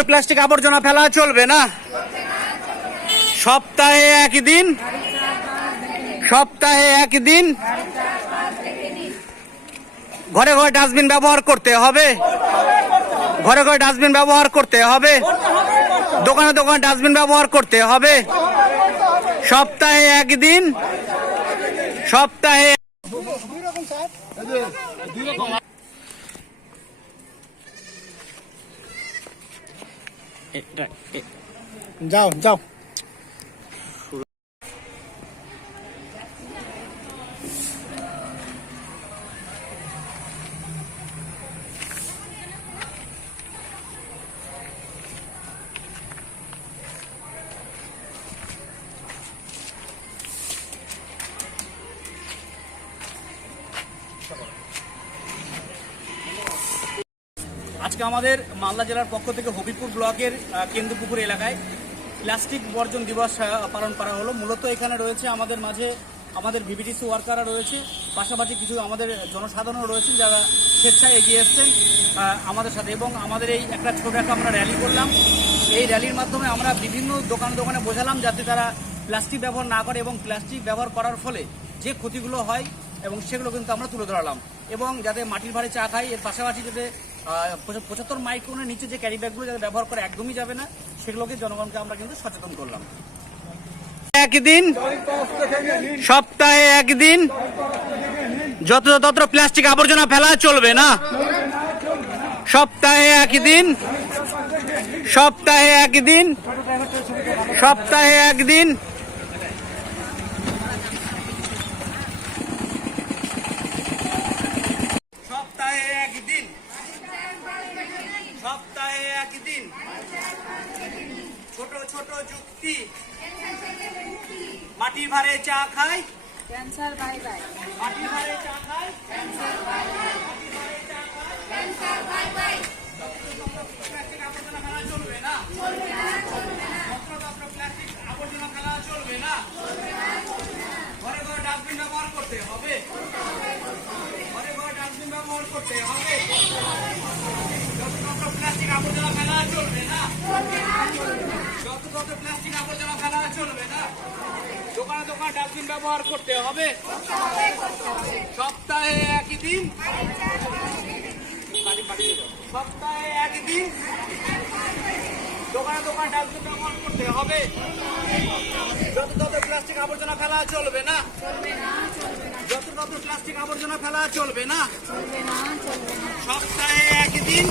যত্রতত্র প্লাস্টিক আবর্জনা ফেলা চলবে না। সপ্তাহে একদিন ঘরে ঘরে ডাস্টবিন ব্যবহার করতে হবে। ঘরে ঘরে ডাস্টবিন ব্যবহার করতে হবে। দোকানে দোকানে ডাস্টবিন ব্যবহার করতে হবে। সপ্তাহে একদিন যাও যাও। আজকে আমাদের মালদা জেলার পক্ষ থেকে হবিপুর ব্লকের কেন্দ্রপুকুর এলাকায় প্লাস্টিক বর্জন দিবস পালন করা হলো। মূলত এখানে রয়েছে আমাদের মাঝে আমাদের ভিভিটিসি ওয়ার্কাররা রয়েছে, পাশাপাশি কিছু আমাদের জনসাধারণ রয়েছেন যারা স্বেচ্ছায় এগিয়ে এসছেন আমাদের সাথে। এবং আমাদের এই একটা ছোট একটা আমরা র্যালি করলাম। এই র্যালির মাধ্যমে আমরা বিভিন্ন দোকানে বোঝালাম যাতে তারা প্লাস্টিক ব্যবহার না করে এবং প্লাস্টিক ব্যবহার করার ফলে যে ক্ষতিগুলো হয় এবং সেগুলো কিন্তু আমরা তুলে ধরালাম। এবং যাতে মাটির ভারে চা খায়, এর পাশাপাশি যাতে 75 মাইক্রনের নিচে যে ক্যারি ব্যাগগুলো যাতে ব্যবহার করে একদমই যাবে না, সেগুলোকে জনগণকে আমরা কিন্তু সচেতন করলাম। সপ্তাহে একদিন যত্রতত্র প্লাস্টিক আবর্জনা ফেলা চলবে না। সপ্তাহে একদিন সপ্তাহে একদিন ছোট ছোট যুক্তি, মাটির ভারে চা খায় ক্যান্সার বাই বাই, মাটির ভারে চা খায় ক্যান্সার বাই বাই, মাটির ভারে চা খায় ক্যান্সার বাই বাই। প্লাস্টিক আবর্জনা ফেলা চলবে না, প্লাস্টিক আবর্জনা ফেলা চলবে না। ঘরে ঘরে ডাস্টবিন ব্যবহার করতে হবে। ঘরে ঘরে ডাস্টবিন ব্যবহার করতে হবে। যত প্লাস্টিক আবর্জনা ফেলা চলবে না। যত প্লাস্টিক আবর্জনা ফেলা চলবে না। দোকানে দোকানে ডাস্টবিন ব্যবহার করতে হবে। সপ্তাহে একদিন দোকানে দোকানে ডাস্টবিন ব্যবহার করতে হবে। যত প্লাস্টিক আবর্জনা ফেলা চলবে না। যত প্লাস্টিক আবর্জনা ফেলা চলবে না। সপ্তাহে একদিন